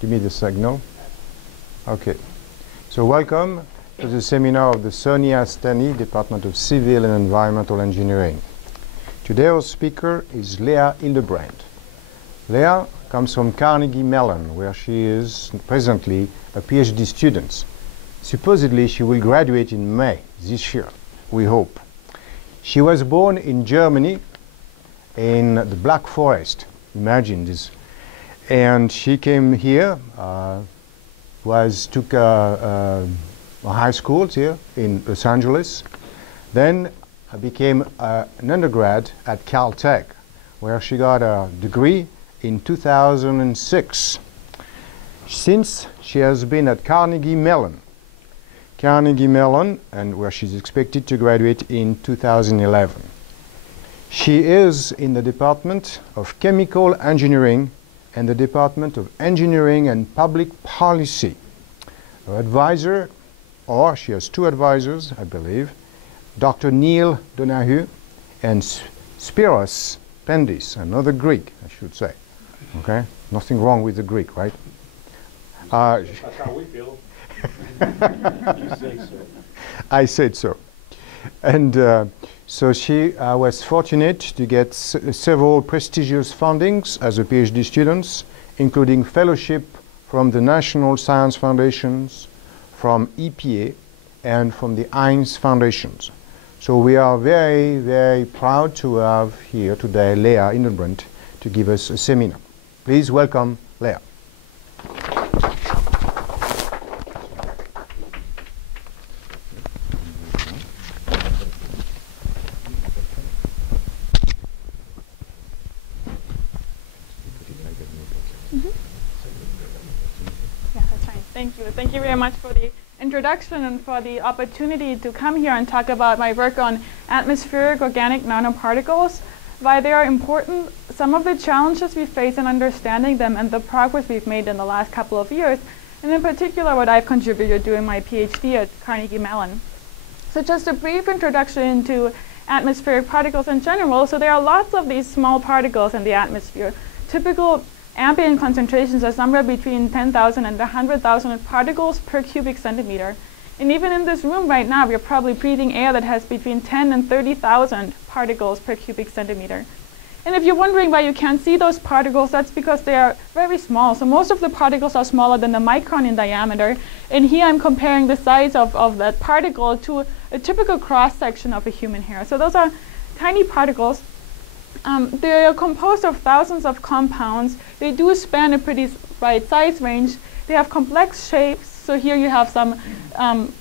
Give me the signal. Okay. So welcome to the seminar of the Sonia Astani, Department of Civil and Environmental Engineering. Today our speaker is Hildebrandt. Leah comes from Carnegie Mellon, where she is presently a PhD student. Supposedly she will graduate in May this year, we hope. She was born in Germany in the Black Forest. Imagine this. And she came here, took a high school here in Los Angeles. Then became an undergrad at Caltech, where she got a degree in 2006. Since she has been at Carnegie Mellon, and where she's expected to graduate in 2011. She is in the Department of Chemical Engineering and the Department of Engineering and Public Policy. Her advisor, or she has two advisors, I believe, Dr. Neil Donahue and Spiros Pendis, another Greek, I should say. Okay? Nothing wrong with the Greek, right? That's how we feel. You say so. I said so. And so she was fortunate to get several prestigious fundings as a PhD student, including fellowship from the National Science Foundations, from EPA, and from the Heinz Foundations. So we are very, very proud to have here today Leah Hildebrandt to give us a seminar. Please welcome Leah. Thank you very much for the introduction and for the opportunity to come here and talk about my work on atmospheric organic nanoparticles, why they are important, some of the challenges we face in understanding them, and the progress we've made in the last couple of years, and in particular what I've contributed doing my PhD at Carnegie Mellon. So just a brief introduction into atmospheric particles in general. So there are lots of these small particles in the atmosphere. Typical ambient concentrations are somewhere between 10,000 and 100,000 particles per cubic centimeter. And even in this room right now, we're probably breathing air that has between 10 and 30,000 particles per cubic centimeter. And if you're wondering why you can't see those particles, that's because they are very small. So most of the particles are smaller than the micron in diameter. And here I'm comparing the size of that particle to a typical cross-section of a human hair. So those are tiny particles. They are composed of thousands of compounds. They do span a pretty wide size range. They have complex shapes. So here you have some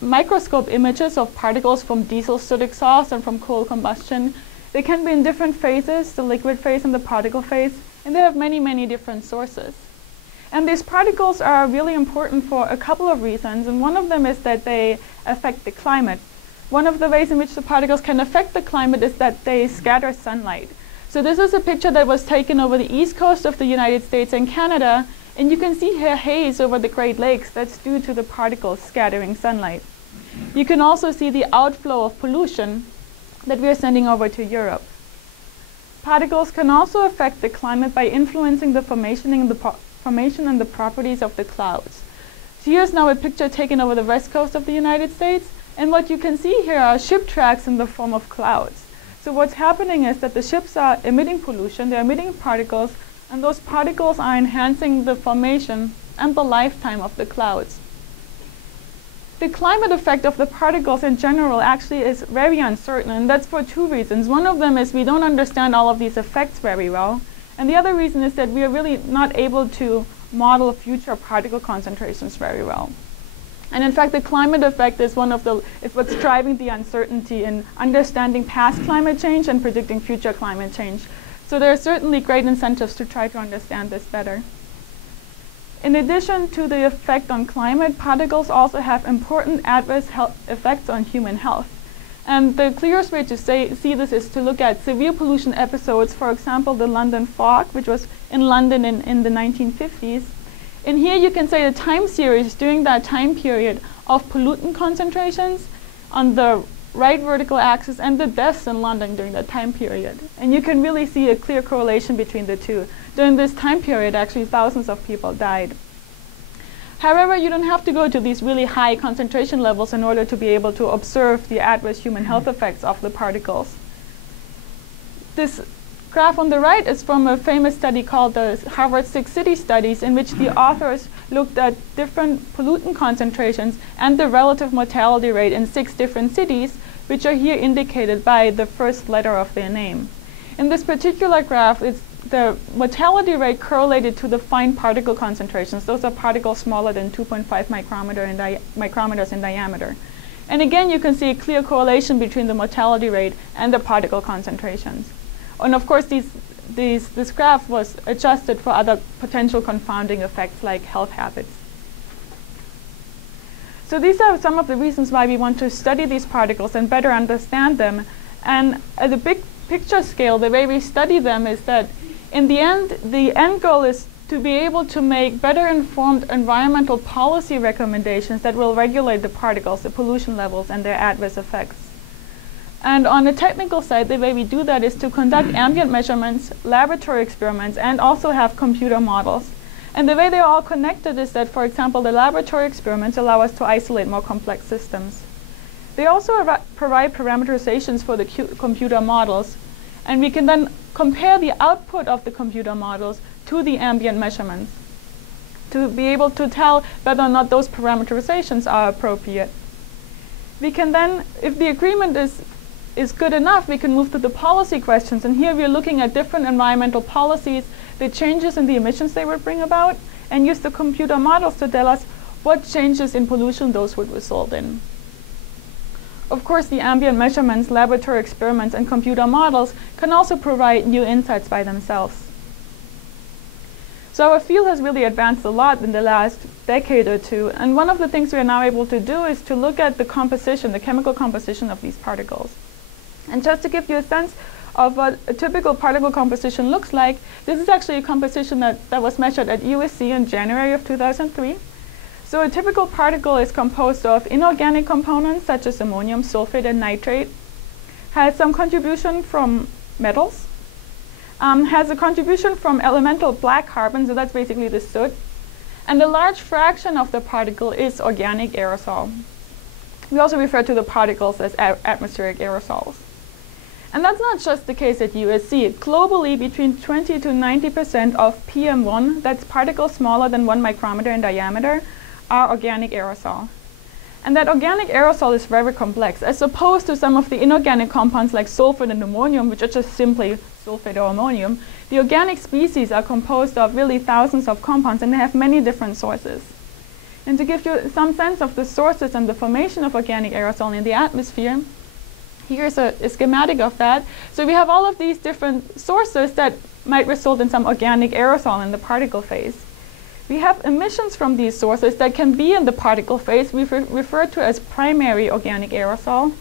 microscope images of particles from diesel soot exhaust and from coal combustion. They can be in different phases, the liquid phase and the particle phase, and they have many, many different sources. And these particles are really important for a couple of reasons, and one of them is that they affect the climate. One of the ways in which the particles can affect the climate is that they scatter sunlight. So this is a picture that was taken over the east coast of the United States and Canada, and you can see here haze over the Great Lakes. That's due to the particles scattering sunlight. You can also see the outflow of pollution that we are sending over to Europe. Particles can also affect the climate by influencing the formation and the properties of the clouds. So here's now a picture taken over the west coast of the United States, and what you can see here are ship tracks in the form of clouds. So what's happening is that the ships are emitting pollution, they're emitting particles, and those particles are enhancing the formation and the lifetime of the clouds. The climate effect of the particles in general actually is very uncertain, and that's for two reasons. One of them is we don't understand all of these effects very well, and the other reason is that we are really not able to model future particle concentrations very well. And in fact, the climate effect is what's driving the uncertainty in understanding past climate change and predicting future climate change. So there are certainly great incentives to try to understand this better. In addition to the effect on climate, particles also have important adverse effects on human health. And the clearest way to see this is to look at severe pollution episodes, for example, the London fog, which was in London in the 1950s. And here you can say the time series during that time period of pollutant concentrations on the right vertical axis and the deaths in London during that time period. And you can really see a clear correlation between the two. During this time period, actually, thousands of people died. However, you don't have to go to these really high concentration levels in order to be able to observe the adverse human health effects of the particles. This graph on the right is from a famous study called the Harvard Six City Studies, in which the authors looked at different pollutant concentrations and the relative mortality rate in 6 different cities, which are here indicated by the first letter of their name. In this particular graph, it's the mortality rate correlated to the fine particle concentrations. Those are particles smaller than 2.5 micrometers in diameter. And again, you can see a clear correlation between the mortality rate and the particle concentrations. And of course, this graph was adjusted for other potential confounding effects like health habits. So these are some of the reasons why we want to study these particles and better understand them. And at the big picture scale, the way we study them is that in the end goal is to be able to make better informed environmental policy recommendations that will regulate the particles, the pollution levels, and their adverse effects. And on the technical side, the way we do that is to conduct ambient measurements, laboratory experiments, and also have computer models. And the way they're all connected is that, for example, the laboratory experiments allow us to isolate more complex systems. They also provide parameterizations for the computer models, and we can then compare the output of the computer models to the ambient measurements to be able to tell whether or not those parameterizations are appropriate. We can then, if the agreement is good enough, we can move to the policy questions. And here we're looking at different environmental policies, the changes in the emissions they would bring about, and use the computer models to tell us what changes in pollution those would result in. Of course, the ambient measurements, laboratory experiments, and computer models can also provide new insights by themselves. So our field has really advanced a lot in the last decade or two, and one of the things we are now able to do is to look at the composition, the chemical composition of these particles. And just to give you a sense of what a typical particle composition looks like, this is actually a composition that was measured at USC in January of 2003. So a typical particle is composed of inorganic components such as ammonium, sulfate, and nitrate, has some contribution from metals, has a contribution from elemental black carbon, so that's basically the soot, and a large fraction of the particle is organic aerosol. We also refer to the particles as atmospheric aerosols. And that's not just the case at USC. Globally, between 20 to 90% of PM1, that's particles smaller than 1 micrometer in diameter, are organic aerosol. And that organic aerosol is very complex, as opposed to some of the inorganic compounds like sulfate and ammonium, which are just simply sulfate or ammonium. The organic species are composed of really thousands of compounds, and they have many different sources. And to give you some sense of the sources and the formation of organic aerosol in the atmosphere, here's a schematic of that. So we have all of these different sources that might result in some organic aerosol in the particle phase. We have emissions from these sources that can be in the particle phase, we refer to as primary organic aerosol.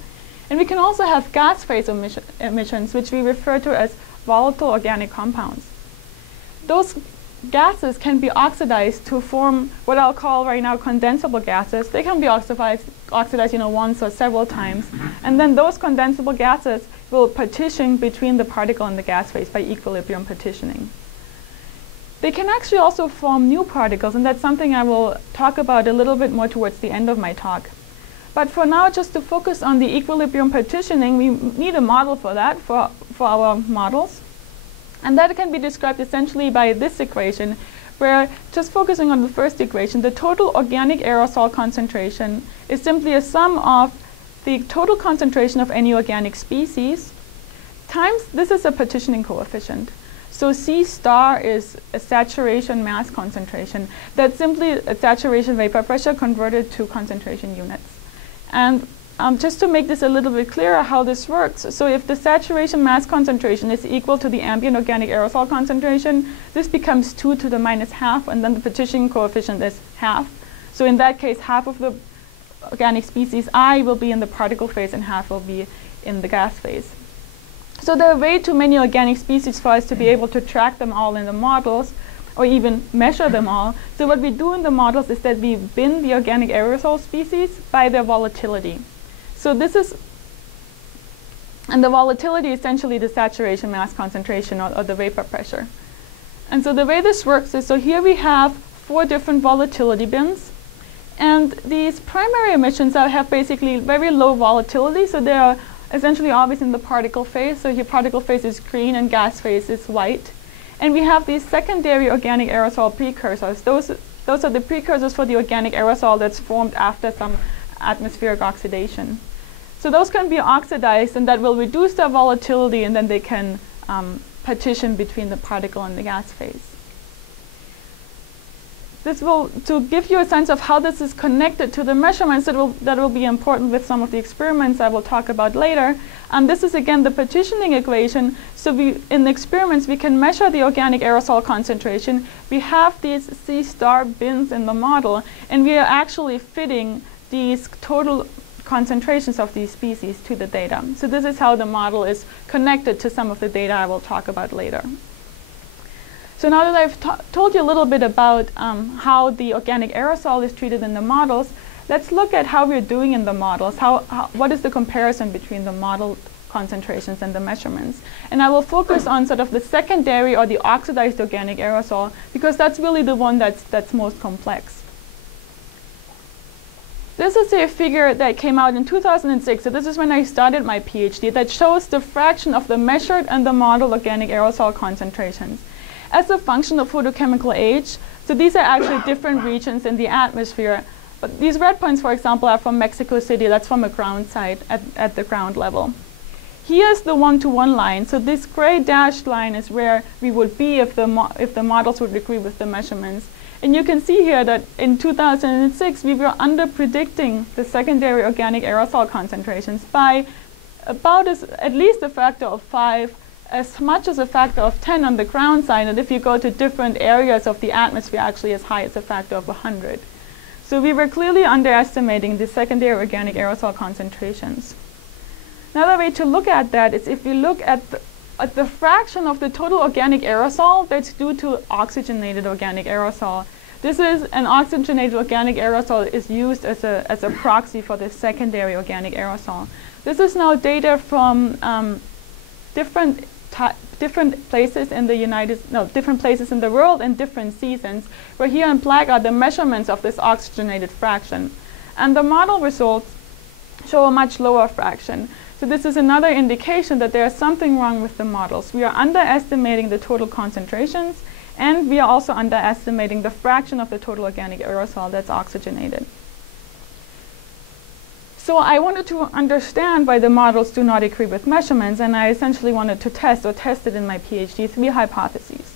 And we can also have gas phase emissions, which we refer to as volatile organic compounds. Those gases can be oxidized to form what I'll call right now condensable gases. They can be oxidized once or several times. And then those condensable gases will partition between the particle and the gas phase by equilibrium partitioning. They can actually also form new particles, and that's something I will talk about a little bit more towards the end of my talk. But for now, just to focus on the equilibrium partitioning, we need a model for that, for our models. And that can be described essentially by this equation, where just focusing on the first equation, the total organic aerosol concentration is simply a sum of the total concentration of any organic species times, this is a partitioning coefficient. So C star is a saturation mass concentration. That's simply a saturation vapor pressure converted to concentration units. And just to make this a little bit clearer how this works, so if the saturation mass concentration is equal to the ambient organic aerosol concentration, this becomes 2 to the minus half, and then the partitioning coefficient is half. So in that case, half of the organic species I will be in the particle phase and half will be in the gas phase. So there are way too many organic species for us to be able to track them all in the models or even measure them all. So what we do in the models is that we bin the organic aerosol species by their volatility. So this is, and the volatility is essentially the saturation mass concentration or the vapor pressure. And so the way this works is, so here we have 4 different volatility bins. And these primary emissions have basically very low volatility, so they are essentially always in the particle phase. So here particle phase is green and gas phase is white. And we have these secondary organic aerosol precursors. Those are the precursors for the organic aerosol that's formed after some atmospheric oxidation. So those can be oxidized, and that will reduce their volatility, and then they can partition between the particle and the gas phase. This will, to give you a sense of how this is connected to the measurements, that will be important with some of the experiments I will talk about later. This is again the partitioning equation. So in the experiments, we can measure the organic aerosol concentration. We have these C star bins in the model, and we are actually fitting these total concentrations of these species to the data. So this is how the model is connected to some of the data I will talk about later. So now that I've told you a little bit about how the organic aerosol is treated in the models, let's look at how we're doing in the models. What is the comparison between the model concentrations and the measurements? And I will focus on sort of the secondary or the oxidized organic aerosol, because that's really the one that's most complex. This is a figure that came out in 2006, so this is when I started my PhD, that shows the fraction of the measured and the model organic aerosol concentrations as a function of photochemical age. So these are actually different regions in the atmosphere. But these red points, for example, are from Mexico City. That's from a ground site at the ground level. Here's the one-to-one line. So this gray dashed line is where we would be if the models would agree with the measurements. And you can see here that in 2006, we were under-predicting the secondary organic aerosol concentrations by about at least a factor of 5, as much as a factor of 10 on the ground side, and if you go to different areas of the atmosphere, actually as high as a factor of 100. So we were clearly underestimating the secondary organic aerosol concentrations. Another way to look at that is if we look at the fraction of the total organic aerosol that's due to oxygenated organic aerosol. This is an oxygenated organic aerosol is used as a proxy for the secondary organic aerosol. This is now data from different places in the different places in the world and different seasons, where here in black are the measurements of this oxygenated fraction. And the model results show a much lower fraction. So this is another indication that there is something wrong with the models. We are underestimating the total concentrations, and we are also underestimating the fraction of the total organic aerosol that's oxygenated. So I wanted to understand why the models do not agree with measurements, and I essentially wanted to tested in my PhD 3 hypotheses.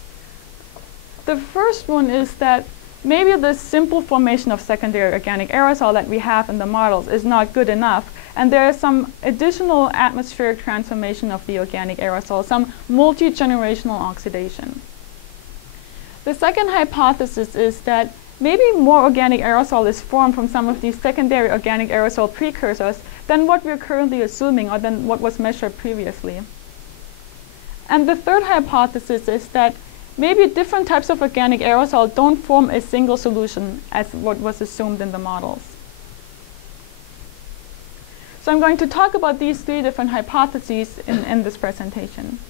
The first one is that maybe the simple formation of secondary organic aerosol that we have in the models is not good enough, and there is some additional atmospheric transformation of the organic aerosol, some multi-generational oxidation. The second hypothesis is that maybe more organic aerosol is formed from some of these secondary organic aerosol precursors than what we're currently assuming or than what was measured previously. And the third hypothesis is that maybe different types of organic aerosol don't form a single solution as what was assumed in the models. So I'm going to talk about these 3 different hypotheses in this presentation.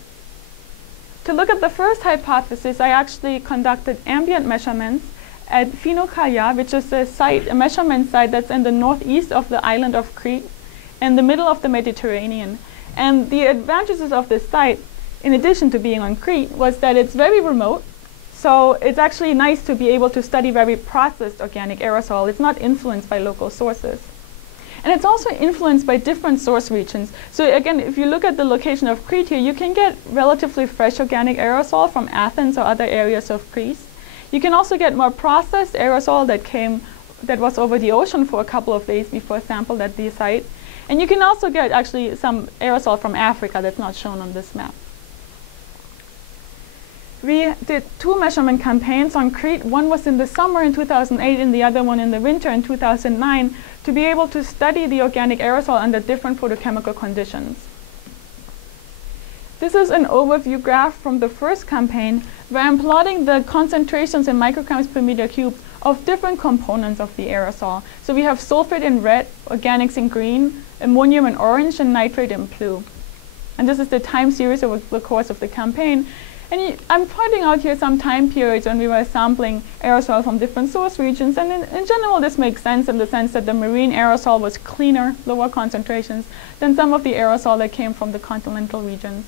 To look at the first hypothesis, I actually conducted ambient measurements at Finokaya, which is a measurement site that's in the northeast of the island of Crete, in the middle of the Mediterranean. And the advantages of this site, in addition to being on Crete, was that it's very remote. So it's actually nice to be able to study very processed organic aerosol. It's not influenced by local sources. And it's also influenced by different source regions. So again, if you look at the location of Crete here, you can get relatively fresh organic aerosol from Athens or other areas of Greece. You can also get more processed aerosol that was over the ocean for a couple of days before sampled at the site. And you can also get actually some aerosol from Africa that's not shown on this map. We did 2 measurement campaigns on Crete. One was in the summer in 2008 and the other one in the winter in 2009 to be able to study the organic aerosol under different photochemical conditions. This is an overview graph from the first campaign where I'm plotting the concentrations in micrograms per meter cubed of different components of the aerosol. So we have sulfate in red, organics in green, ammonium in orange, and nitrate in blue. And this is the time series over the course of the campaign. And I'm pointing out here some time periods when we were sampling aerosol from different source regions. And in general, this makes sense in the sense that the marine aerosol was cleaner, lower concentrations, than some of the aerosol that came from the continental regions.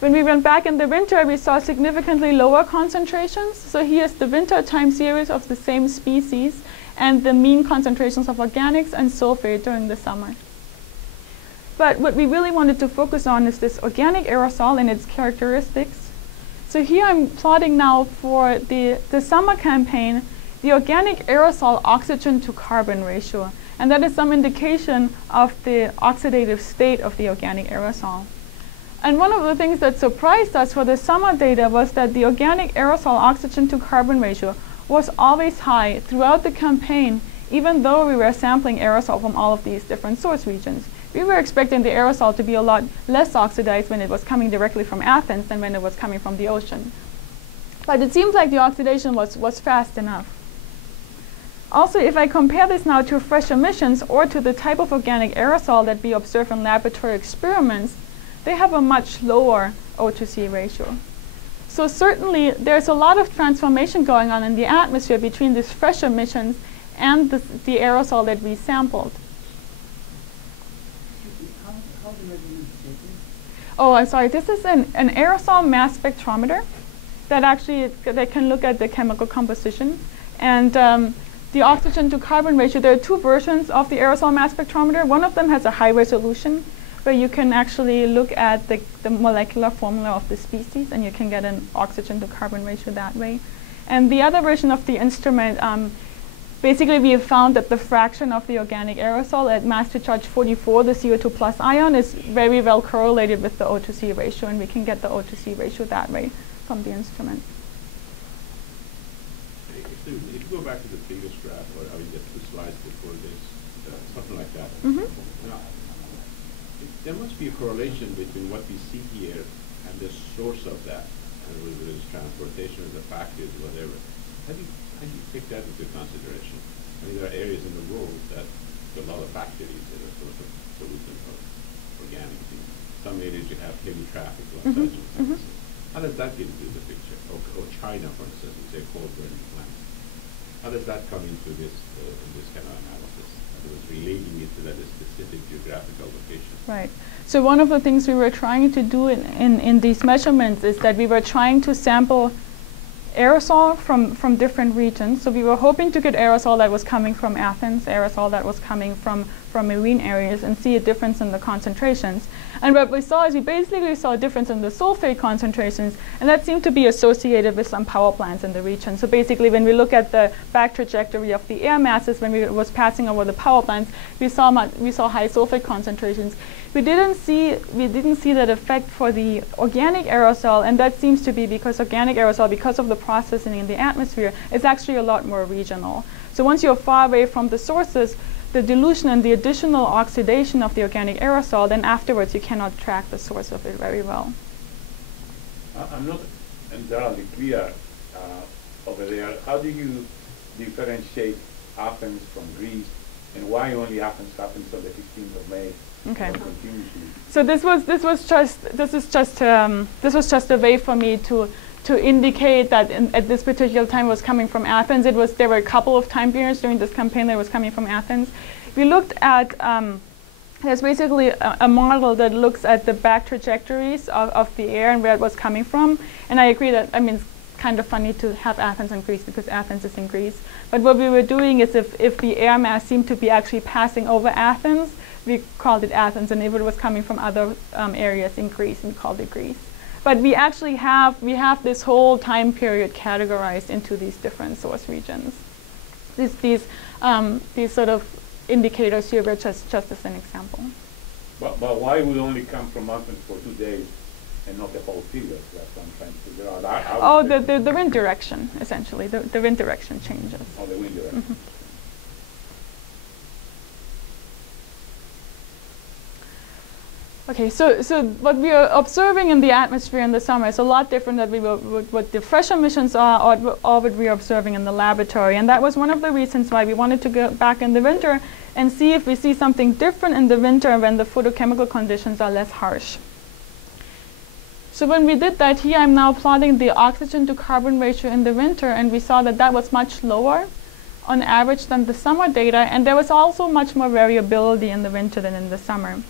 When we went back in the winter, we saw significantly lower concentrations. So here's the winter time series of the same species and the mean concentrations of organics and sulfate during the summer. But what we really wanted to focus on is this organic aerosol and its characteristics. So here I'm plotting now for the summer campaign, the organic aerosol oxygen to carbon ratio. And that is some indication of the oxidative state of the organic aerosol. And one of the things that surprised us for the summer data was that the organic aerosol oxygen to carbon ratio was always high throughout the campaign, even though we were sampling aerosol from all of these different source regions. We were expecting the aerosol to be a lot less oxidized when it was coming directly from Athens than when it was coming from the ocean. But it seems like the oxidation was fast enough. Also, if I compare this now to fresh emissions or to the type of organic aerosol that we observe in laboratory experiments, they have a much lower O2C ratio. So certainly there's a lot of transformation going on in the atmosphere between these fresh emissions and the aerosol that we sampled. Oh, I'm sorry. This is an aerosol mass spectrometer that actually that can look at the chemical composition. And the oxygen to carbon ratio, there are two versions of the aerosol mass spectrometer. One of them has a high resolution, where you can actually look at the molecular formula of the species, and you can get an oxygen to carbon ratio that way. And the other version of the instrument, basically we have found that the fraction of the organic aerosol at mass to charge 44, the CO2 plus ion, is very well correlated with the O2C ratio, and we can get the O2C ratio that way from the instrument. If you go back to the previous graph, or I mean the two slides before this, something like that. Now, there must be a correlation between what we see here and the source of that, and whether it's transportation, the factories, whatever. How do you take that into consideration? I mean, there are areas in the world that have a lot of factories that are sort of pollutant of organic things. Some areas you have heavy traffic, like such and such. How does that get into the picture? Or China, for instance, it's a coal burning plant. How does that come into this kind of analysis? Relating it to that specific geographical location. Right. So one of the things we were trying to do in these measurements is that we were trying to sample aerosol from different regions. So we were hoping to get aerosol that was coming from Athens, aerosol that was coming from marine areas, and see a difference in the concentrations. And what we saw is we basically saw a difference in the sulfate concentrations, and that seemed to be associated with some power plants in the region. So basically when we look at the back trajectory of the air masses when we was passing over the power plants, we saw high sulfate concentrations. We didn't see that effect for the organic aerosol, and that seems to be because organic aerosol, because of the processing in the atmosphere, is actually a lot more regional. So once you're far away from the sources, the dilution and the additional oxidation of the organic aerosol, then afterwards you cannot track the source of it very well. I'm not entirely clear over there. How do you differentiate Athens from Greece, and why only Athens happens on the 15th of May? Okay. So this was just a way for me to indicate that at this particular time was coming from Athens. There were a couple of time periods during this campaign that was coming from Athens. We looked at there's basically a model that looks at the back trajectories of the air and where it was coming from. And I agree that, I mean, it's kind of funny to have Athens in Greece because Athens is in Greece. But what we were doing is if the air mass seemed to be actually passing over Athens, we called it Athens, and if it was coming from other areas in Greece, we called it Greece. But we actually have this whole time period categorized into these different source regions. These sort of indicators here were just as an example. But why would only come from Athens for 2 days and not the whole figure? That's what I'm trying to figure out. Oh, the wind direction, essentially. The wind direction changes. Oh, the wind direction. Mm-hmm. Okay, so what we are observing in the atmosphere in the summer is a lot different than what the fresh emissions are or what we are observing in the laboratory. And that was one of the reasons why we wanted to go back in the winter and see if we see something different in the winter when the photochemical conditions are less harsh. So when we did that here, I'm now plotting the oxygen to carbon ratio in the winter, and we saw that that was much lower on average than the summer data, and there was also much more variability in the winter than in the summer.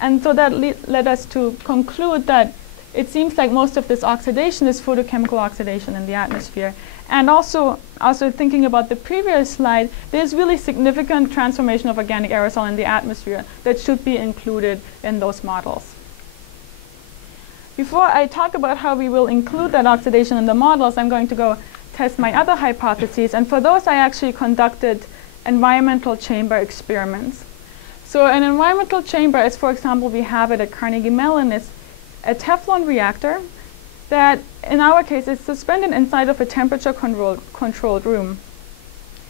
And so that led us to conclude that it seems like most of this oxidation is photochemical oxidation in the atmosphere. And also thinking about the previous slide, there's really significant transformation of organic aerosol in the atmosphere that should be included in those models. Before I talk about how we will include that oxidation in the models, I'm going to go test my other hypotheses. And for those, I actually conducted environmental chamber experiments. So an environmental chamber, as for example we have it at Carnegie Mellon, is a Teflon reactor that, in our case, is suspended inside of a temperature-controlled room.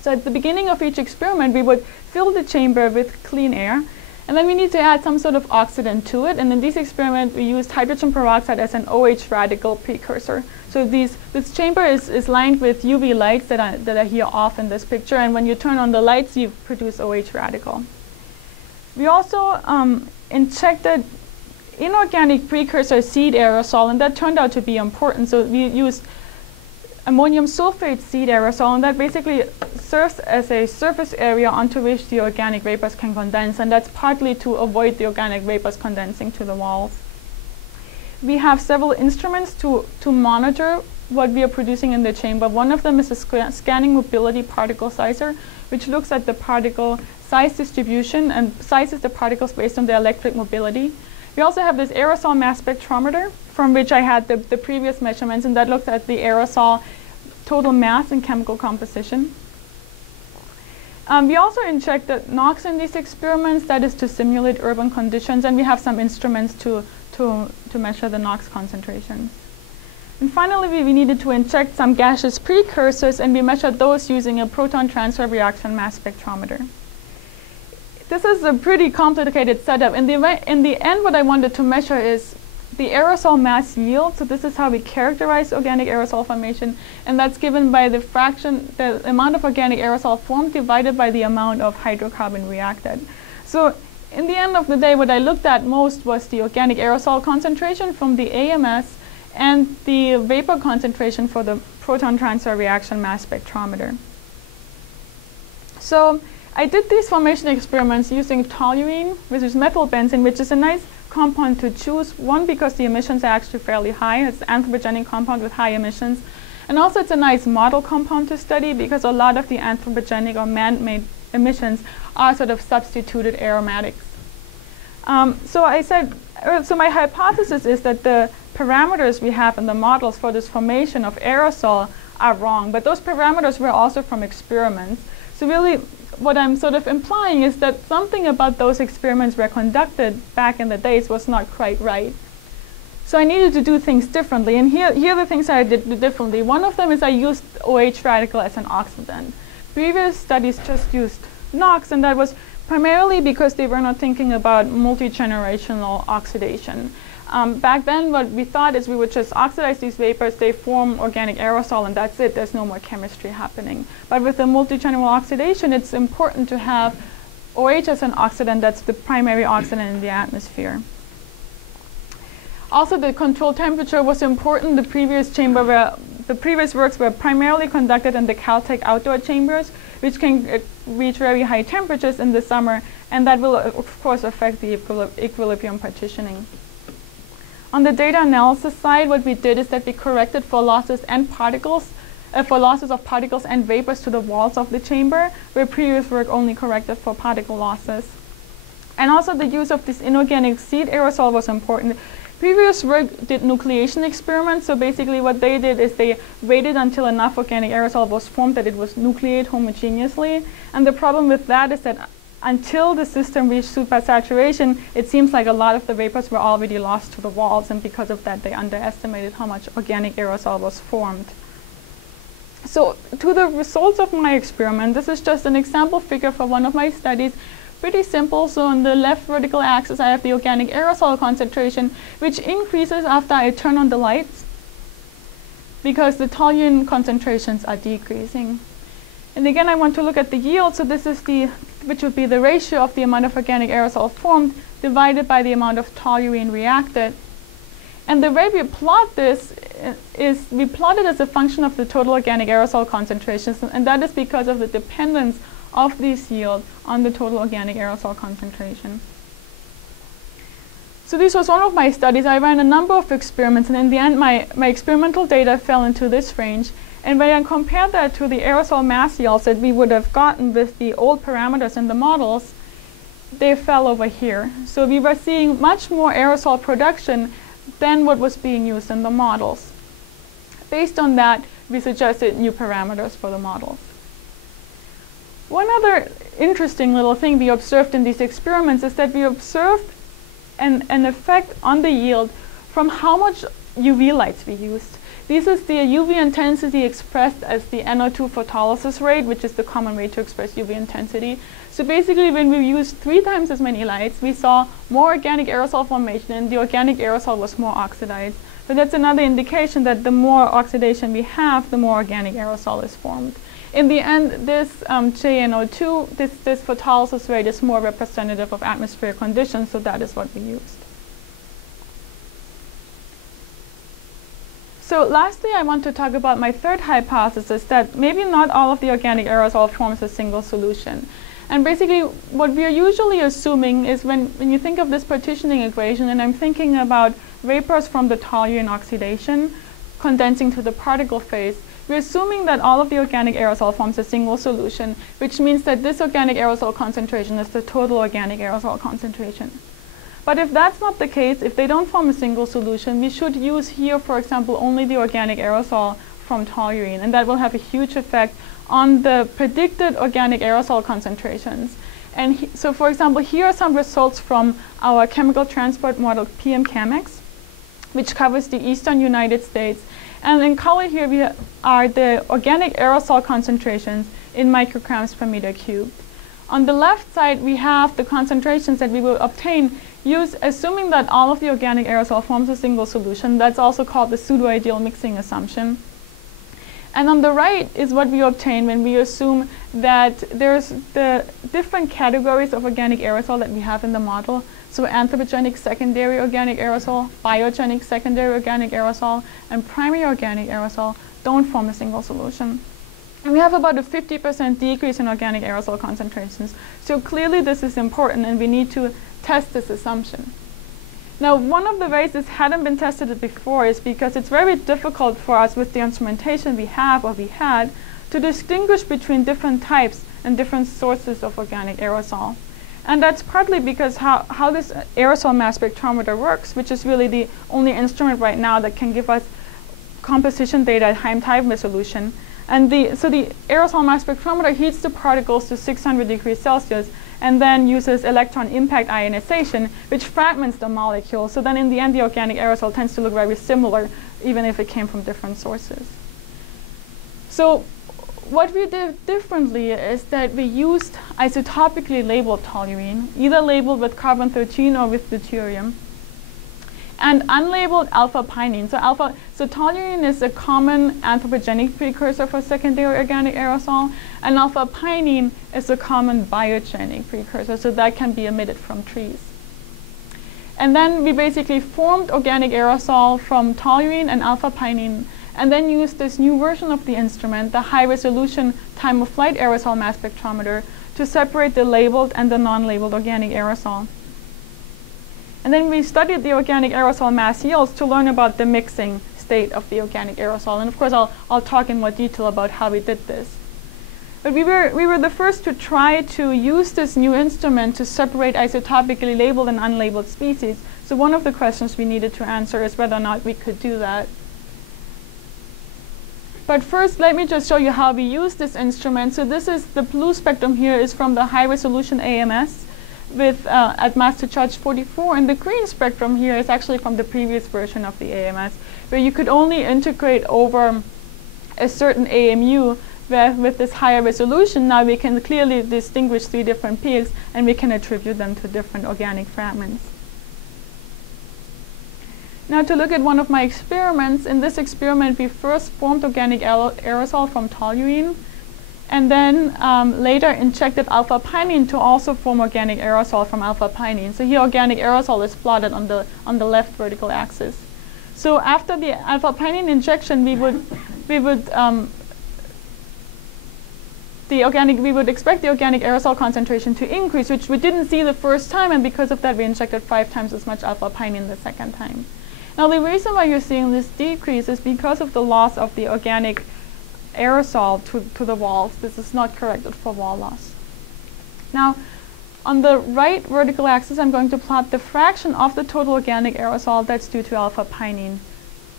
So at the beginning of each experiment, we would fill the chamber with clean air, and then we need to add some sort of oxidant to it. And in this experiment, we used hydrogen peroxide as an OH radical precursor. So this chamber is lined with UV lights that are here off in this picture, and when you turn on the lights, you produce OH radical. We also injected inorganic precursor seed aerosol, and that turned out to be important. So we used ammonium sulfate seed aerosol, and that basically serves as a surface area onto which the organic vapors can condense, and that's partly to avoid the organic vapors condensing to the walls. We have several instruments to monitor what we are producing in the chamber. One of them is a scanning mobility particle sizer, which looks at the particle size distribution and sizes the particles based on their electric mobility. We also have this aerosol mass spectrometer, from which I had the previous measurements, and that looks at the aerosol total mass and chemical composition. We also injected NOx in these experiments, that is to simulate urban conditions, and we have some instruments to measure the NOx concentrations. And finally, we needed to inject some gaseous precursors, and we measured those using a proton transfer reaction mass spectrometer. This is a pretty complicated setup. In the end, what I wanted to measure is the aerosol mass yield. So this is how we characterize organic aerosol formation, and that's given by the amount of organic aerosol formed divided by the amount of hydrocarbon reacted. So in the end of the day, what I looked at most was the organic aerosol concentration from the AMS and the vapor concentration for the proton transfer reaction mass spectrometer. So I did these formation experiments using toluene, which is methylbenzene, which is a nice compound to choose. One, because the emissions are actually fairly high. It's an anthropogenic compound with high emissions. And also it's a nice model compound to study because a lot of the anthropogenic or man-made emissions are sort of substituted aromatics. So my hypothesis is that the parameters we have in the models for this formation of aerosol are wrong, but those parameters were also from experiments. So really, what I'm sort of implying is that something about those experiments were conducted back in the days was not quite right. So I needed to do things differently, and here are the things I did differently. One of them is I used OH radical as an oxidant. Previous studies just used NOx, and that was primarily because they were not thinking about multi-generational oxidation. Back then, what we thought is we would just oxidize these vapors, they form organic aerosol, and that's it. There's no more chemistry happening. But with the multi-general oxidation, it's important to have OH as an oxidant that's the primary oxidant in the atmosphere. Also, the control temperature was important. The previous works were primarily conducted in the Caltech outdoor chambers, which can reach very high temperatures in the summer, and that will, of course, affect the equilibrium partitioning. On the data analysis side, what we did is that we corrected for losses and particles, for losses of particles and vapors to the walls of the chamber, where previous work only corrected for particle losses. And also the use of this inorganic seed aerosol was important. Previous work did nucleation experiments, so basically what they did is they waited until enough organic aerosol was formed that it was nucleate homogeneously. And the problem with that is that until the system reached supersaturation, it seems like a lot of the vapors were already lost to the walls, and because of that they underestimated how much organic aerosol was formed. So to the results of my experiment, this is just an example figure for one of my studies. Pretty simple. So on the left vertical axis I have the organic aerosol concentration, which increases after I turn on the lights because the toluene concentrations are decreasing. And again, I want to look at the yield. So this is which would be the ratio of the amount of organic aerosol formed divided by the amount of toluene reacted. And the way we plot this is we plot it as a function of the total organic aerosol concentrations, and that is because of the dependence of this yield on the total organic aerosol concentration. So this was one of my studies. I ran a number of experiments, and in the end my experimental data fell into this range. And when I compared that to the aerosol mass yields that we would have gotten with the old parameters in the models, they fell over here. So we were seeing much more aerosol production than what was being used in the models. Based on that, we suggested new parameters for the models. One other interesting little thing we observed in these experiments is that we observed an effect on the yield from how much UV lights we used. This is the UV intensity expressed as the NO2 photolysis rate, which is the common way to express UV intensity. So basically, when we used 3 times as many lights, we saw more organic aerosol formation, and the organic aerosol was more oxidized. So that's another indication that the more oxidation we have, the more organic aerosol is formed. In the end, this JNO2, this photolysis rate is more representative of atmospheric conditions, so that is what we used. So lastly, I want to talk about my third hypothesis, that maybe not all of the organic aerosol forms a single solution. And basically, what we are usually assuming is when you think of this partitioning equation, and I'm thinking about vapors from the toluene oxidation condensing to the particle phase, we're assuming that all of the organic aerosol forms a single solution, which means that this organic aerosol concentration is the total organic aerosol concentration. But if that's not the case, if they don't form a single solution, we should use here, for example, only the organic aerosol from toluene, and that will have a huge effect on the predicted organic aerosol concentrations. And so, for example, here are some results from our chemical transport model PM-ChemX, which covers the eastern United States. And in color here we are the organic aerosol concentrations in micrograms per meter cubed. On the left side, we have the concentrations that we will obtain assuming that all of the organic aerosol forms a single solution. That's also called the pseudoideal mixing assumption. And on the right is what we obtain when we assume that there's the different categories of organic aerosol that we have in the model. So anthropogenic secondary organic aerosol, biogenic secondary organic aerosol, and primary organic aerosol don't form a single solution. And we have about a 50% decrease in organic aerosol concentrations. So clearly this is important, and we need to test this assumption. Now, one of the ways this hadn't been tested before is because it's very difficult for us with the instrumentation we have or we had to distinguish between different types and different sources of organic aerosol. And that's partly because how this aerosol mass spectrometer works, which is really the only instrument right now that can give us composition data at high time resolution. And so the aerosol mass spectrometer heats the particles to 600 degrees Celsius and then uses electron impact ionization, which fragments the molecule. So then in the end, the organic aerosol tends to look very similar, even if it came from different sources. So what we did differently is that we used isotopically labeled toluene, either labeled with carbon-13 or with deuterium, and unlabeled alpha-pinene. So toluene is a common anthropogenic precursor for secondary organic aerosol, and alpha-pinene is a common biogenic precursor, so that can be emitted from trees. And then we basically formed organic aerosol from toluene and alpha-pinene, and then used this new version of the instrument, the high-resolution time-of-flight aerosol mass spectrometer, to separate the labeled and the non-labeled organic aerosol. And then we studied the organic aerosol mass yields to learn about the mixing state of the organic aerosol. And of course, I'll talk in more detail about how we did this. But we were the first to try to use this new instrument to separate isotopically labeled and unlabeled species. So one of the questions we needed to answer is whether or not we could do that. But first, let me just show you how we use this instrument. So this is the blue spectrum here is from the Highresolution AMS with at mass to charge 44, and the green spectrum here is actually from the previous version of the AMS, where you could only integrate over a certain AMU. Where with this higher resolution, now we can clearly distinguish 3 different peaks, and we can attribute them to different organic fragments. Now to look at one of my experiments, in this experiment we first formed organic aerosol from toluene, and then later injected alpha-pinene to also form organic aerosol from alpha-pinene. So here organic aerosol is plotted on the left vertical axis. So after the alpha-pinene injection, we would expect the organic aerosol concentration to increase, which we didn't see the first time, and because of that, we injected 5 times as much alpha-pinene the second time. Now, the reason why you're seeing this decrease is because of the loss of the organic aerosol to the walls. This is not corrected for wall loss. Now, on the right vertical axis, I'm going to plot the fraction of the total organic aerosol that's due to alpha-pinene.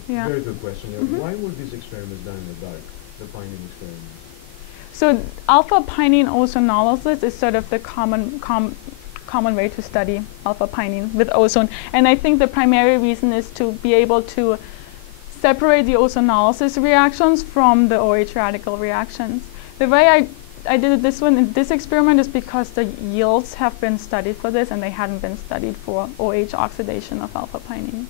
Yeah. Very good question. Why were these experiments done in the dark, the pinene experiments? So alpha-pinene ozonolysis is sort of the common way to study alpha-pinene with ozone. And I think the primary reason is to be able to separate the ozonolysis reactions from the OH radical reactions. The way I did this one in this experiment is because the yields have been studied for this and they hadn't been studied for OH oxidation of alpha-pinene.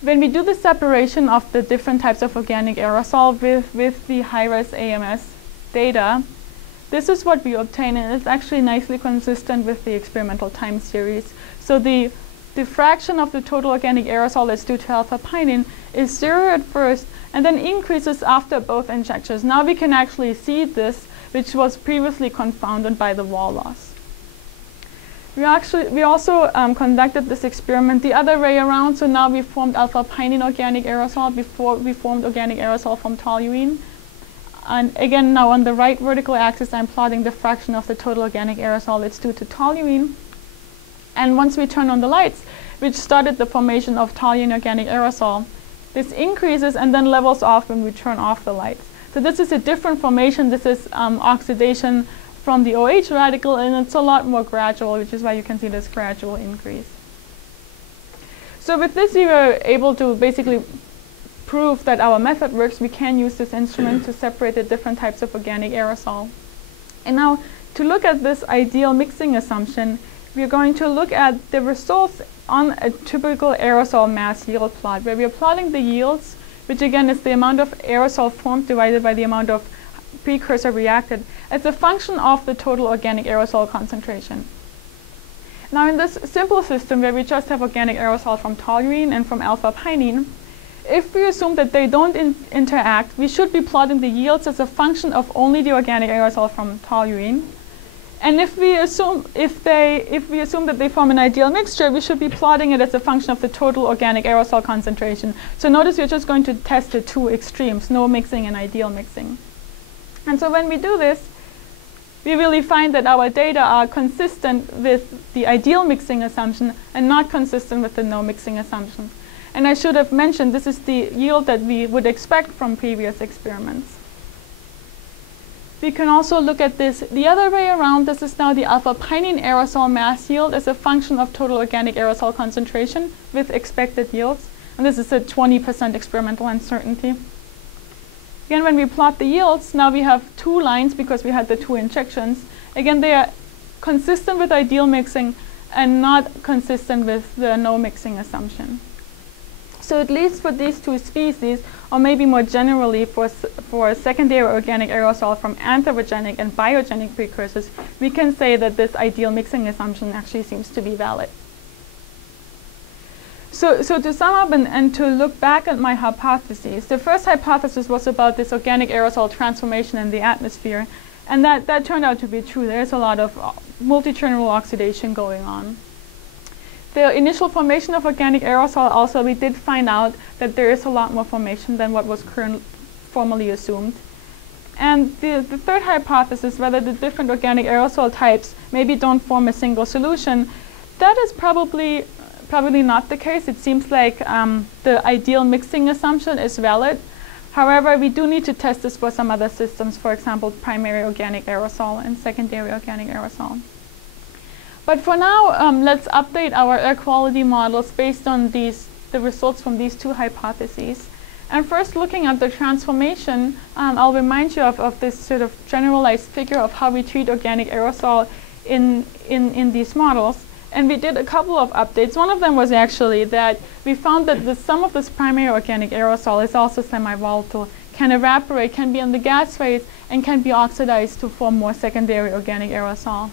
When we do the separation of the different types of organic aerosol with the high-res AMS data, this is what we obtain, and it's actually nicely consistent with the experimental time series. So the fraction of the total organic aerosol that's due to alpha-pinene is 0 at first and then increases after both injections. Now we can actually see this, which was previously confounded by the wall loss. We also conducted this experiment the other way around. So now we formed alpha-pinene organic aerosol before we formed organic aerosol from toluene. And again, now on the right vertical axis, I'm plotting the fraction of the total organic aerosol that's due to toluene. And once we turn on the lights, which started the formation of toluene organic aerosol, this increases and then levels off when we turn off the lights. So this is a different formation. This is oxidation from the OH radical, and it's a lot more gradual, which is why you can see this gradual increase. So with this, we were able to basically prove that our method works. We can use this instrument to separate the different types of organic aerosol. And now, to look at this ideal mixing assumption, we're going to look at the results on a typical aerosol mass yield plot, where we're plotting the yields, which again is the amount of aerosol formed divided by the amount of precursor reacted, as a function of the total organic aerosol concentration. Now in this simple system where we just have organic aerosol from toluene and from alpha-pinene, if we assume that they don't interact, we should be plotting the yields as a function of only the organic aerosol from toluene. And if we assume that they form an ideal mixture, we should be plotting it as a function of the total organic aerosol concentration. So notice we're just going to test the two extremes, no mixing and ideal mixing. And so when we do this, we really find that our data are consistent with the ideal mixing assumption and not consistent with the no mixing assumption. And I should have mentioned this is the yield that we would expect from previous experiments. We can also look at this the other way around. This is now the alpha-pinene aerosol mass yield as a function of total organic aerosol concentration with expected yields. And this is a 20% experimental uncertainty. Again, when we plot the yields, now we have two lines because we had the two injections. Again, they are consistent with ideal mixing and not consistent with the no mixing assumption. So at least for these two species, or maybe more generally for secondary organic aerosol from anthropogenic and biogenic precursors, we can say that this ideal mixing assumption actually seems to be valid. So to sum up and to look back at my hypotheses, the first hypothesis was about this organic aerosol transformation in the atmosphere, and that turned out to be true. There's a lot of multi-terminal oxidation going on. The initial formation of organic aerosol also, we did find out that there is a lot more formation than what was formerly assumed. And the third hypothesis, whether the different organic aerosol types maybe don't form a single solution, that is probably not the case. It seems like the ideal mixing assumption is valid. However, we do need to test this for some other systems, for example, primary organic aerosol and secondary organic aerosol. But for now, let's update our air quality models based on the results from these two hypotheses. And first, looking at the transformation, I'll remind you of this sort of generalized figure of how we treat organic aerosol in these models. And we did a couple of updates. One of them was actually that we found that the sum of this primary organic aerosol is also semi-volatile, can evaporate, can be in the gas phase, and can be oxidized to form more secondary organic aerosol.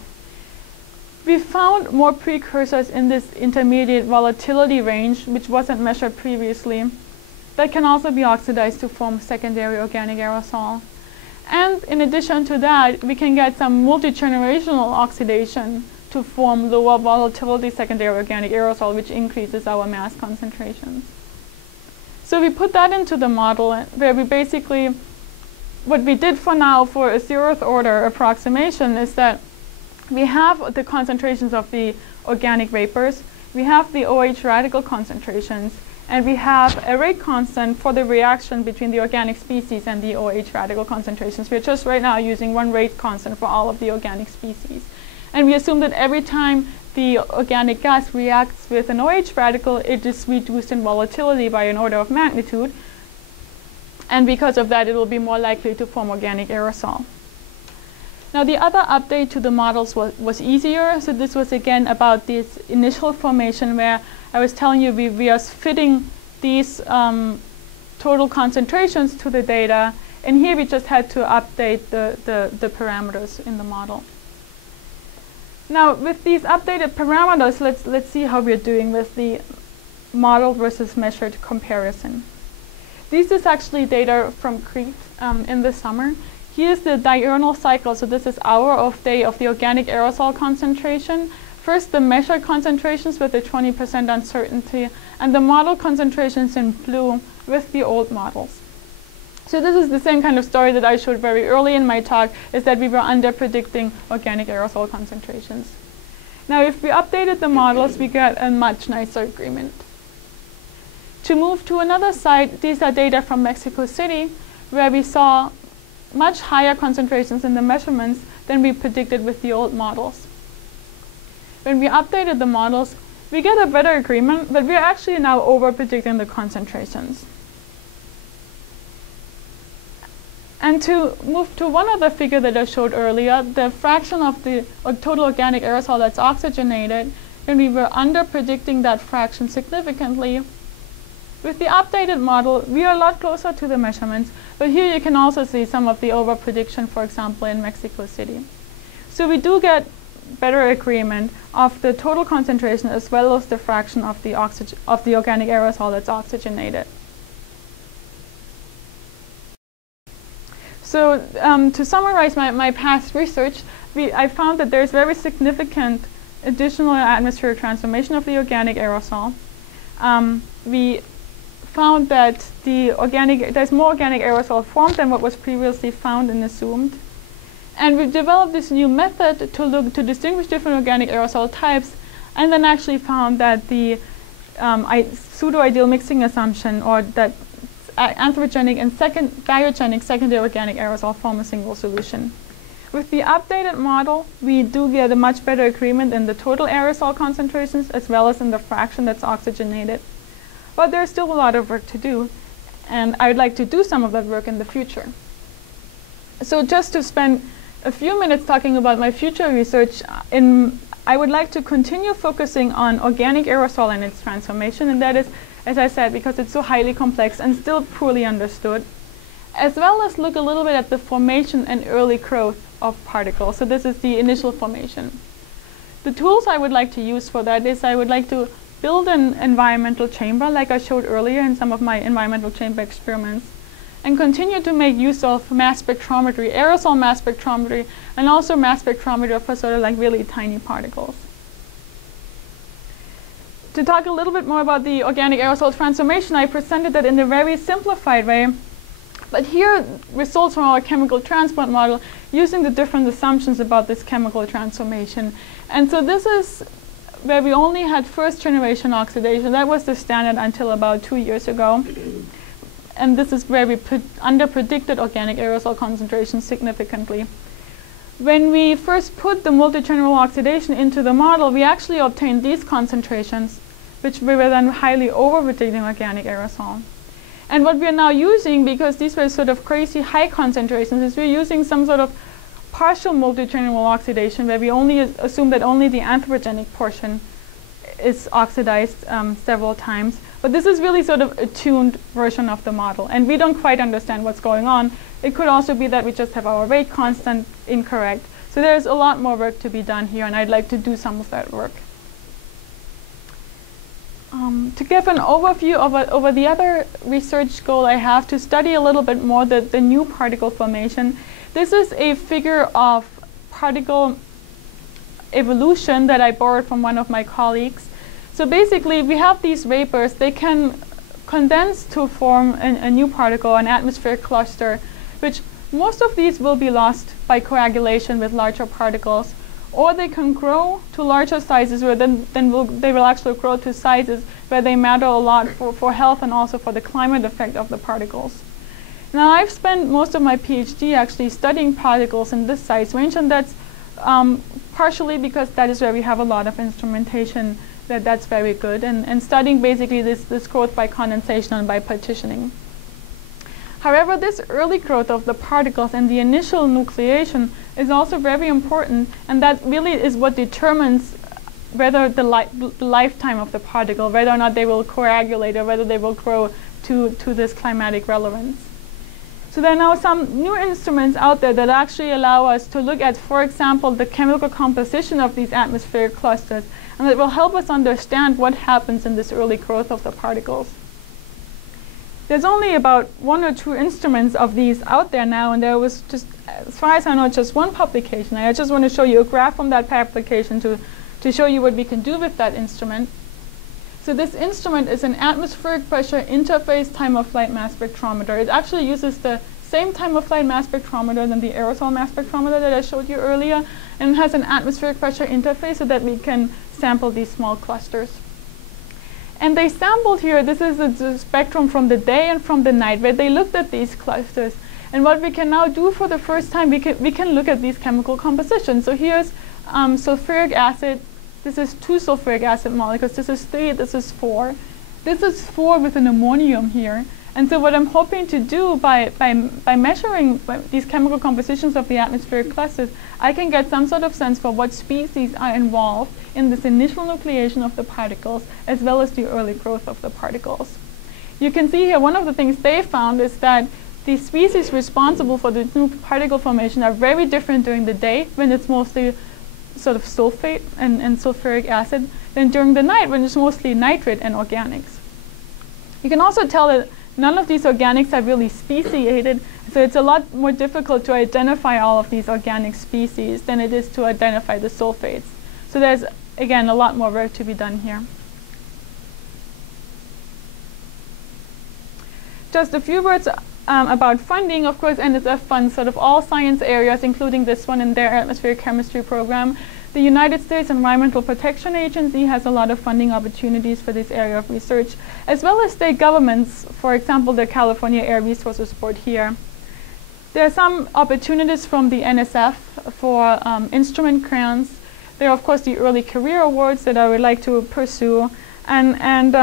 We found more precursors in this intermediate volatility range, which wasn't measured previously, that can also be oxidized to form secondary organic aerosol. And in addition to that, we can get some multi-generational oxidation to form lower volatility secondary organic aerosol, which increases our mass concentrations. So we put that into the model where we basically, what we did for now for a 0th order approximation is that we have the concentrations of the organic vapors, we have the OH radical concentrations, and we have a rate constant for the reaction between the organic species and the OH radical concentrations. We're just right now using one rate constant for all of the organic species. And we assume that every time the organic gas reacts with an OH radical, it is reduced in volatility by an order of magnitude. And because of that, it will be more likely to form organic aerosol. Now, the other update to the models was easier. So this was, again, about this initial formation where I was telling you we are fitting these total concentrations to the data. And here we just had to update the parameters in the model. Now, with these updated parameters, let's see how we're doing with the model versus measured comparison. This is actually data from Crete in the summer. Here's the diurnal cycle. So this is hour of day of the organic aerosol concentration. First, the measured concentrations with the 20% uncertainty, and the model concentrations in blue with the old models. So this is the same kind of story that I showed very early in my talk, is that we were under-predicting organic aerosol concentrations. Now, if we updated the models, we get a much nicer agreement. To move to another site, these are data from Mexico City, where we saw much higher concentrations in the measurements than we predicted with the old models. When we updated the models, we get a better agreement, but we are actually now over-predicting the concentrations. And to move to one other figure that I showed earlier, the fraction of the total organic aerosol that's oxygenated, when we were under-predicting that fraction significantly. With the updated model, we are a lot closer to the measurements, but here you can also see some of the over-prediction, for example, in Mexico City. So we do get better agreement of the total concentration as well as the fraction of the organic aerosol that's oxygenated. So to summarize my past research, I found that there's very significant additional atmospheric transformation of the organic aerosol. We found that there's more organic aerosol formed than what was previously found and assumed. And we've developed this new method to distinguish different organic aerosol types, and then actually found that the pseudo-ideal mixing assumption, or that anthropogenic and biogenic secondary organic aerosol form a single solution. With the updated model, we do get a much better agreement in the total aerosol concentrations as well as in the fraction that's oxygenated. But there's still a lot of work to do, and I would like to do some of that work in the future. So just to spend a few minutes talking about my future research, I would like to continue focusing on organic aerosol and its transformation, and that is, as I said, because it's so highly complex and still poorly understood, as well as look a little bit at the formation and early growth of particles. So this is the initial formation. The tools I would like to use for that is I would like to build an environmental chamber, like I showed earlier in some of my environmental chamber experiments, and continue to make use of mass spectrometry, aerosol mass spectrometry, and also mass spectrometry for sort of like really tiny particles. To talk a little bit more about the organic aerosol transformation, I presented that in a very simplified way. But here, results from our chemical transport model using the different assumptions about this chemical transformation. And so this is where we only had first generation oxidation. That was the standard until about 2 years ago. And this is where we under-predicted organic aerosol concentration significantly. When we first put the multi-general oxidation into the model, we actually obtained these concentrations, which we were then highly over-predicting organic aerosol. And what we are now using, because these were sort of crazy high concentrations, is we're using some sort of partial multi-general oxidation where we only assume that only the anthropogenic portion is oxidized several times. But this is really sort of a tuned version of the model, and we don't quite understand what's going on. It could also be that we just have our rate constant incorrect. So there's a lot more work to be done here, and I'd like to do some of that work. To give an overview over the other research goal I have, to study a little bit more the new particle formation. This is a figure of particle evolution that I borrowed from one of my colleagues. So basically, we have these vapors. They can condense to form a new particle, an atmospheric cluster, which most of these will be lost by coagulation with larger particles, or they can grow to larger sizes where they will actually grow to sizes where they matter a lot for health and also for the climate effect of the particles. Now, I've spent most of my PhD actually studying particles in this size range, and that's partially because that is where we have a lot of instrumentation that's very good, and studying basically this growth by condensation and by partitioning. However, this early growth of the particles and the initial nucleation is also very important, and that really is what determines whether the lifetime of the particle, whether or not they will coagulate or whether they will grow to this climatic relevance. So there are now some new instruments out there that actually allow us to look at, for example, the chemical composition of these atmospheric clusters, and it will help us understand what happens in this early growth of the particles. There's only about 1 or 2 instruments of these out there now, and there was just, as far as I know, just one publication. I just want to show you a graph from that publication to show you what we can do with that instrument. So this instrument is an atmospheric pressure interface time-of-flight mass spectrometer. It actually uses the same time-of-flight mass spectrometer than the aerosol mass spectrometer that I showed you earlier, and has an atmospheric pressure interface so that we can sample these small clusters. And they sampled here, this is the spectrum from the day and from the night, where they looked at these clusters. And what we can now do for the first time, we can look at these chemical compositions. So here's sulfuric acid. This is 2 sulfuric acid molecules. This is 3, this is 4. This is 4 with an ammonium here. And so what I'm hoping to do by measuring these chemical compositions of the atmospheric clusters, I can get some sort of sense for what species are involved in this initial nucleation of the particles, as well as the early growth of the particles. You can see here one of the things they found is that the species responsible for the new particle formation are very different during the day, when it's mostly sort of sulfate and sulfuric acid, than during the night, when it's mostly nitrate and organics. You can also tell that none of these organics are really speciated, so it's a lot more difficult to identify all of these organic species than it is to identify the sulfates. So there's, again, a lot more work to be done here. Just a few words about funding. Of course, NSF funds sort of all science areas, including this one in their atmospheric chemistry program. The United States Environmental Protection Agency has a lot of funding opportunities for this area of research, as well as state governments, for example, the California Air Resources Board here. There are some opportunities from the NSF for instrument grants. There are, of course, the early career awards that I would like to pursue. And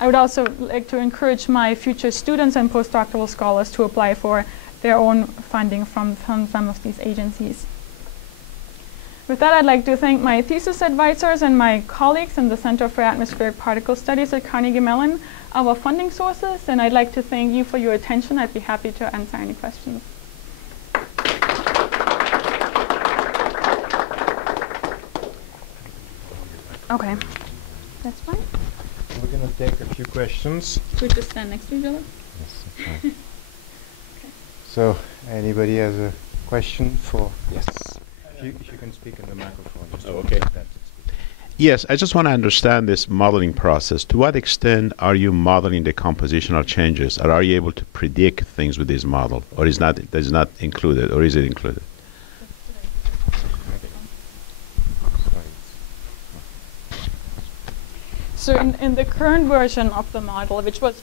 I would also like to encourage my future students and postdoctoral scholars to apply for their own funding from some of these agencies. With that, I'd like to thank my thesis advisors and my colleagues in the Center for Atmospheric Particle Studies at Carnegie Mellon, our funding sources, and I'd like to thank you for your attention. I'd be happy to answer any questions. Okay, that's fine. We're going to take a few questions. We just stand next to each other? Yes, that's fine. So, anybody has a question for? Yes. If you can speak in the microphone. Just okay. That. Yes, I just want to understand this modeling process. To what extent are you modeling the compositional changes? Or are you able to predict things with this model? Or is not included? Or is it included? So in the current version of the model, which was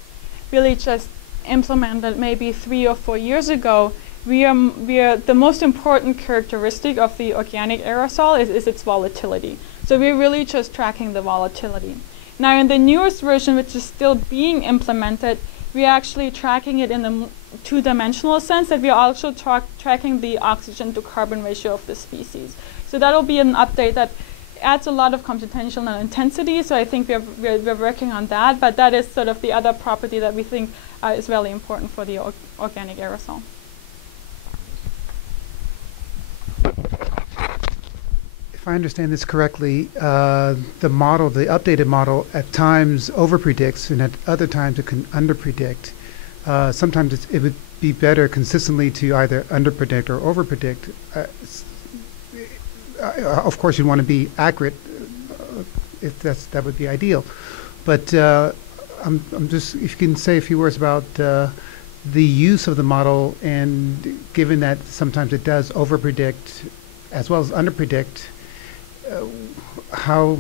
really just implemented maybe 3 or 4 years ago, we are the most important characteristic of the organic aerosol is its volatility. So we're really just tracking the volatility. Now in the newest version, which is still being implemented, we're actually tracking it in the 2-dimensional sense, that we are also tracking the oxygen to carbon ratio of the species. So that'll be an update that adds a lot of computational intensity, so I think we're working on that, but that is sort of the other property that we think is really important for the organic aerosol. If I understand this correctly, the model, the updated model, at times overpredicts, and at other times it can underpredict. Sometimes it would be better consistently to either underpredict or overpredict. Of course, you want to be accurate. If that would be ideal. But I'm just, if you can say a few words about the use of the model, and given that sometimes it does overpredict as well as underpredict, how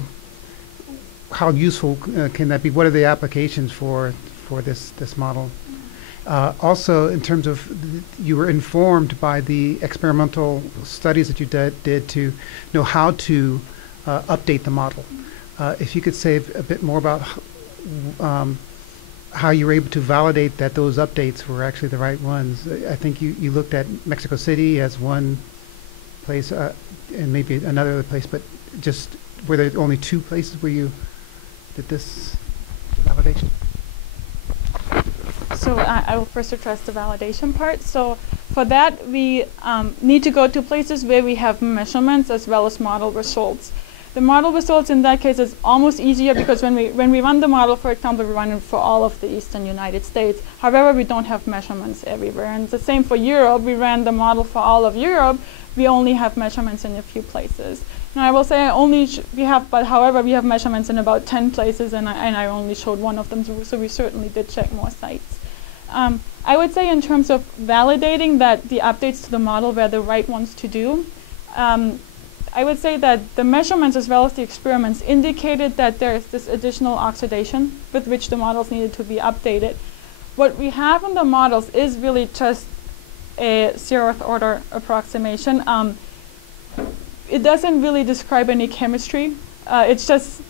useful can that be? What are the applications for this model? Also, in terms of, you were informed by the experimental studies that you did to know how to update the model. If you could say a bit more about how you were able to validate that those updates were actually the right ones. I think you looked at Mexico City as one place and maybe another place, but just were there only 2 places where you did this validation? So I will first address the validation part. So for that, we need to go to places where we have measurements as well as model results. The model results in that case is almost easier because when we run the model, for example, we run it for all of the eastern United States. However, we don't have measurements everywhere. And the same for Europe. We ran the model for all of Europe. We only have measurements in a few places. Now I will say however, we have measurements in about 10 places, and I only showed one of them, so we certainly did check more sites. I would say in terms of validating that the updates to the model were the right ones to do, I would say that the measurements as well as the experiments indicated that there is this additional oxidation with which the models needed to be updated. What we have in the models is really just a 0th order approximation. It doesn't really describe any chemistry. It's just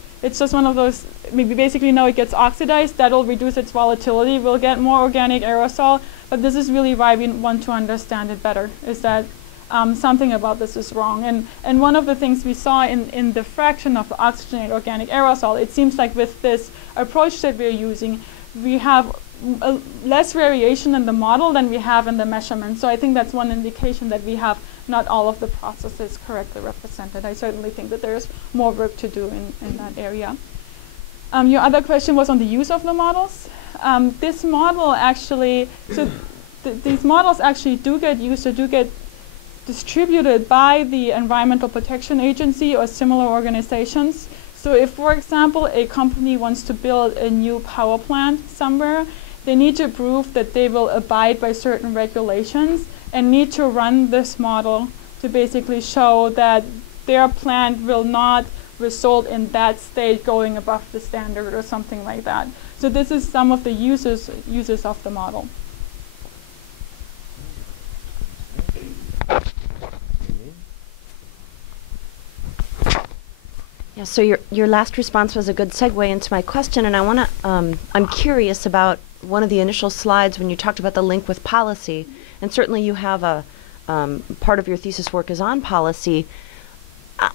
one of those, we basically know it gets oxidized, that'll reduce its volatility, we'll get more organic aerosol, but this is really why we want to understand it better, is that something about this is wrong. And one of the things we saw in the fraction of the oxygenated organic aerosol, it seems like with this approach that we're using, we have less variation in the model than we have in the measurement. So I think that's one indication that we have not all of the processes correctly represented. I certainly think that there's more work to do in that area. Your other question was on the use of the models. This model actually, so these models actually do get used or do get distributed by the Environmental Protection Agency or similar organizations. So if, for example, a company wants to build a new power plant somewhere, they need to prove that they will abide by certain regulations and need to run this model to basically show that their plant will not result in that state going above the standard or something like that. So this is some of the uses of the model. Yeah, so your last response was a good segue into my question, and I want to, I'm curious about one of the initial slides when you talked about the link with policy, and certainly you have a, part of your thesis work is on policy.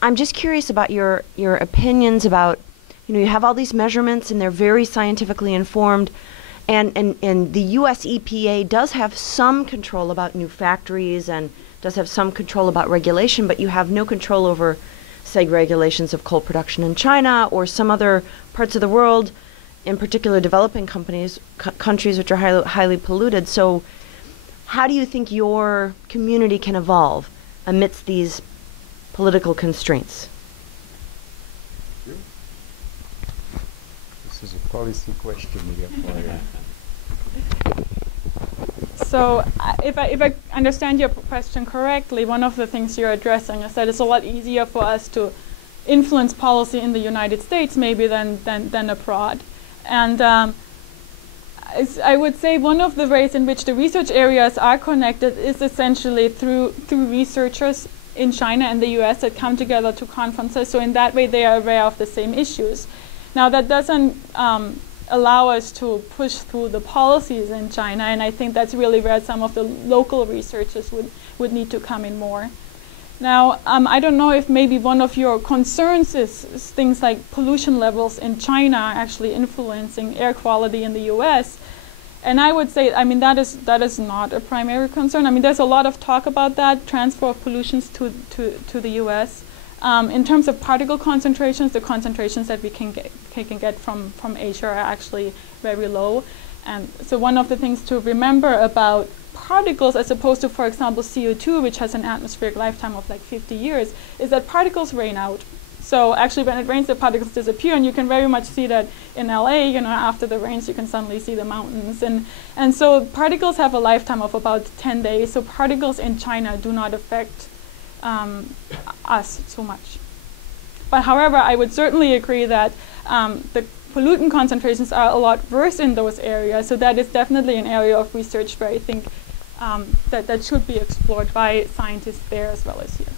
I'm just curious about your opinions about, you know, you have all these measurements and they're very scientifically informed, and the US EPA does have some control about new factories and does have some control about regulation, but you have no control over, say, regulations of coal production in China or some other parts of the world, in particular developing countries which are highly polluted. So how do you think your community can evolve amidst these political constraints? This is a policy question here for you. So if I understand your question correctly, one of the things you're addressing is that it's a lot easier for us to influence policy in the United States maybe than abroad. And I would say one of the ways in which the research areas are connected is essentially through researchers in China and the US that come together to conferences. So in that way they are aware of the same issues. Now that doesn't allow us to push through the policies in China, and I think that's really where some of the local researchers would need to come in more. Now, I don't know if maybe one of your concerns is things like pollution levels in China actually influencing air quality in the US. And I would say, I mean, that is not a primary concern. I mean, there's a lot of talk about that, transfer of pollutions to the US. In terms of particle concentrations, the concentrations that we can get from Asia are actually very low. And so one of the things to remember about particles, as opposed to, for example, CO2, which has an atmospheric lifetime of like 50 years, is that particles rain out. So actually when it rains, the particles disappear, and you can very much see that in LA, you know, after the rains, you can suddenly see the mountains. And so particles have a lifetime of about 10 days, so particles in China do not affect us so much. But however, I would certainly agree that the pollutant concentrations are a lot worse in those areas, so that is definitely an area of research where I think that should be explored by scientists there as well as here.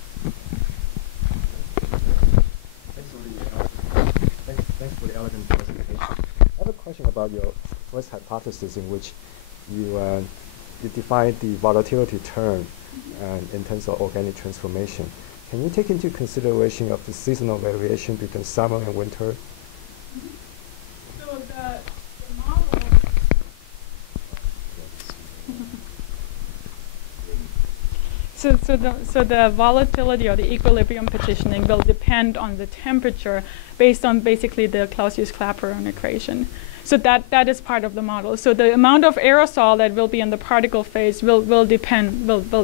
Thanks for the elegant presentation. I have a question about your first hypothesis, in which you define the volatility term in terms of organic transformation. Can you take into consideration of the seasonal variation between summer and winter? So the model. So the volatility or the equilibrium positioning will depend on the temperature based on basically the Clausius-Clapeyron equation. So that is part of the model. So the amount of aerosol that will be in the particle phase will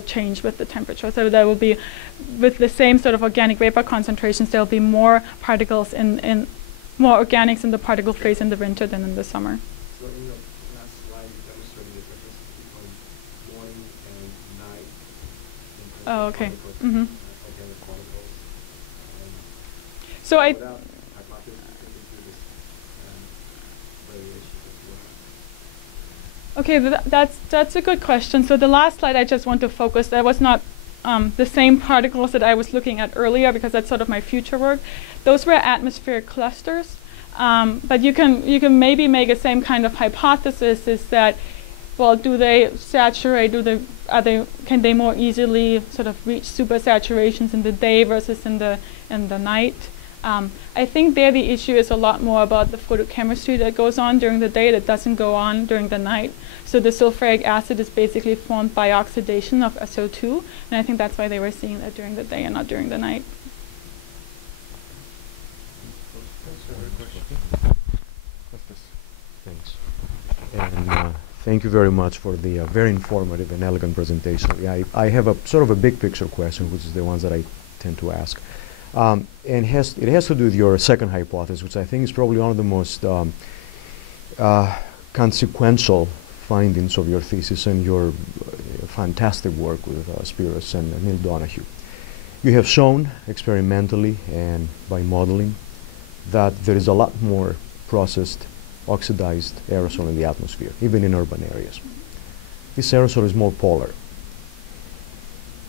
change with the temperature. So there will be, with the same sort of organic vapor concentrations, there will be more particles more organics in the particle phase in the winter than in the summer. So in your last slide, you demonstrated the difference between morning and night. Oh, okay. Organic particles. So I. Without hypothesis, you could do this variation as well. Okay, that's a good question. So the last slide I just want to focus, that was not the same particles that I was looking at earlier, because that's sort of my future work. Those were atmospheric clusters. But you can maybe make the same kind of hypothesis, is that, well, do they saturate, can they more easily sort of reach supersaturations in the day versus in the night? I think there the issue is a lot more about the photochemistry that goes on during the day that doesn't go on during the night. So the sulfuric acid is basically formed by oxidation of SO2, and I think that's why they were seeing that during the day and not during the night. Thanks. And thank you very much for the very informative and elegant presentation. Yeah, I have a sort of a big picture question, which is the ones that I tend to ask. And it has to do with your second hypothesis, which I think is probably one of the most consequential findings of your thesis and your fantastic work with Spiros and Neil Donahue. You have shown experimentally and by modeling that there is a lot more processed oxidized aerosol in the atmosphere, even in urban areas. This aerosol is more polar.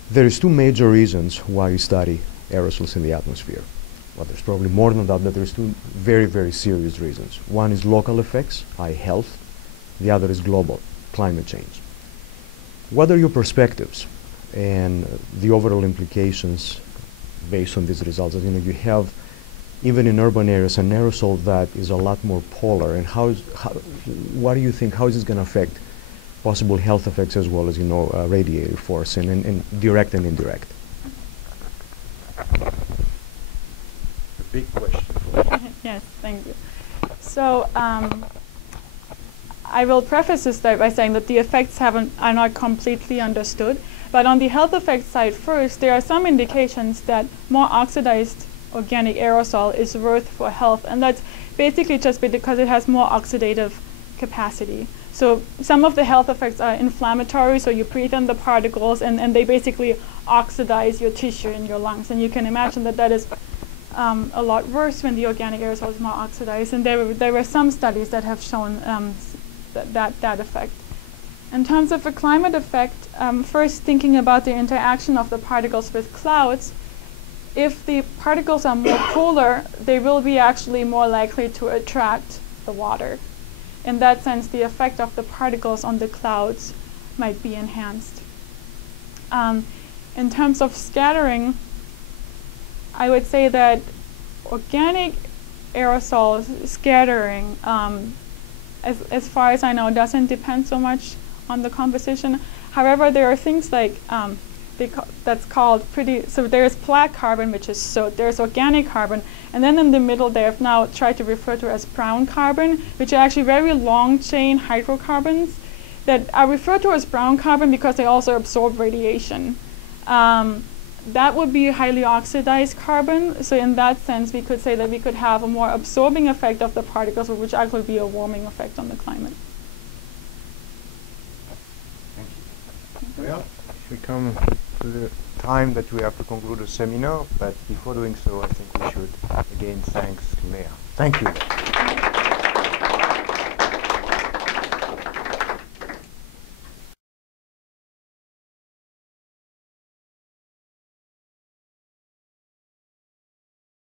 There is two major reasons why you study aerosols in the atmosphere. Well, there's probably more than that, but there's two very, very serious reasons. One is local effects, i.e. health. The other is global, climate change. What are your perspectives and the overall implications based on these results? You know, you have, even in urban areas, an aerosol that is a lot more polar, and what do you think, how is this going to affect possible health effects as well as, you know, radiative force and direct and indirect? A big question. Yes, thank you. So I will preface this by saying that the effects are not completely understood, but on the health effects side first, there are some indications that more oxidized organic aerosol is worth for health, and that's basically just because it has more oxidative capacity. So some of the health effects are inflammatory, so you breathe in the particles and they basically oxidize your tissue in your lungs, and you can imagine that that is a lot worse when the organic aerosol is more oxidized, and there were some studies that have shown that effect. In terms of the climate effect, first thinking about the interaction of the particles with clouds, if the particles are more polar, they will be actually more likely to attract the water. In that sense, the effect of the particles on the clouds might be enhanced. In terms of scattering, I would say that organic aerosol scattering, as far as I know, doesn't depend so much on the composition. However, there are things like that's called so there's black carbon, which is soot. There's organic carbon. And then in the middle, they have now tried to refer to as brown carbon, which are actually very long chain hydrocarbons that are referred to as brown carbon because they also absorb radiation. That would be highly oxidized carbon. So in that sense, we could say that we could have a more absorbing effect of the particles, which actually be a warming effect on the climate. Well, we come to the time that we have to conclude the seminar, but before doing so, I think we should again thank Leah. Thank you.